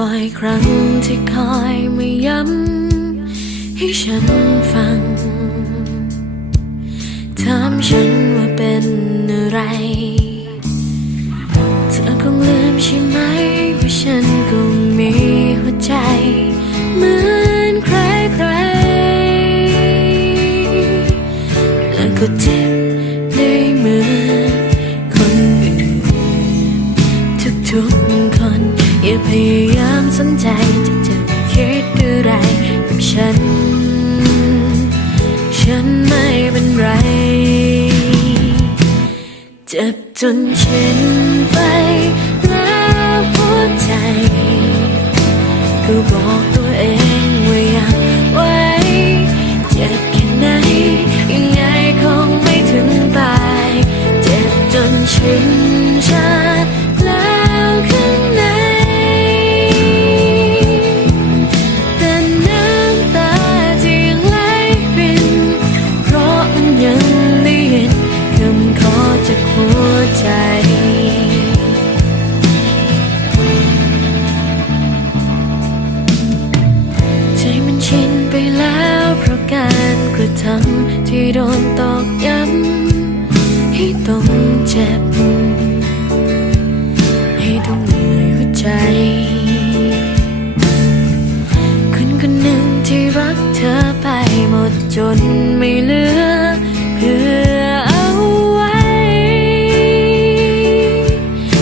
บ่อยครั้งที่คอยมาย้ำให้ฉันฟัง ถามฉันว่าเป็นอะไร เธอคงลืมใช่ไหม ว่าฉันก็มีหัวใจเหมือนใครใครๆและก็เจ็บได้เหมือนคนอื่นทุกๆคน อย่าพยายามสนใจจะจะคิดอะไรกับฉัน ฉันไม่เป็นไร เจ็บจนชินไปแล้วหัวใจ ก็บอกตัวเอง ทำที่โดนตอกย้ำให้ต้องเจ็บ ให้ต้องเหนื่อยหัวใจ คนคนหนึ่งที่รักเธอไปหมดจนไม่เหลือเพื่อเอาไว้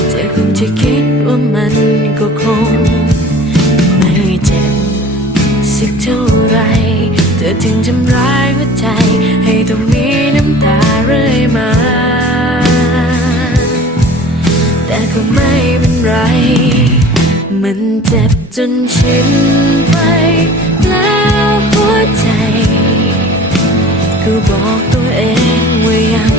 เธอคงจะคิดว่ามันก็คงไม่เจ็บสักเท่าไหรเธอจึงทำร้าย ก็ไม่เป็นไร มันเจ็บจนชินไปแล้วหัวใจ ก็บอกตัวเองว่ายัง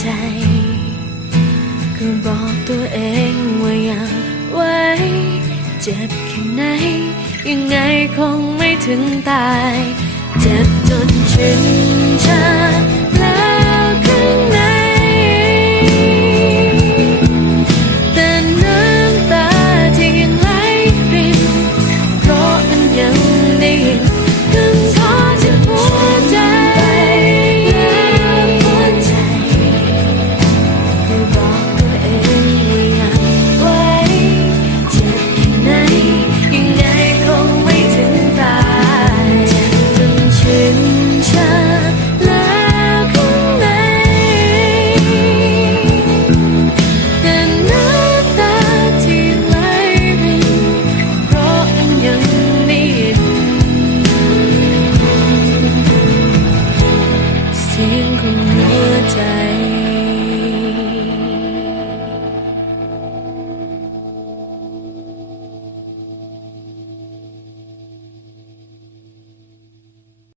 ใจ ก็บอกตัวเองว่ายังไหวเจ็บแค่ไหน ยังไงคงไม่ถึงตาย เจ็บจนชินชา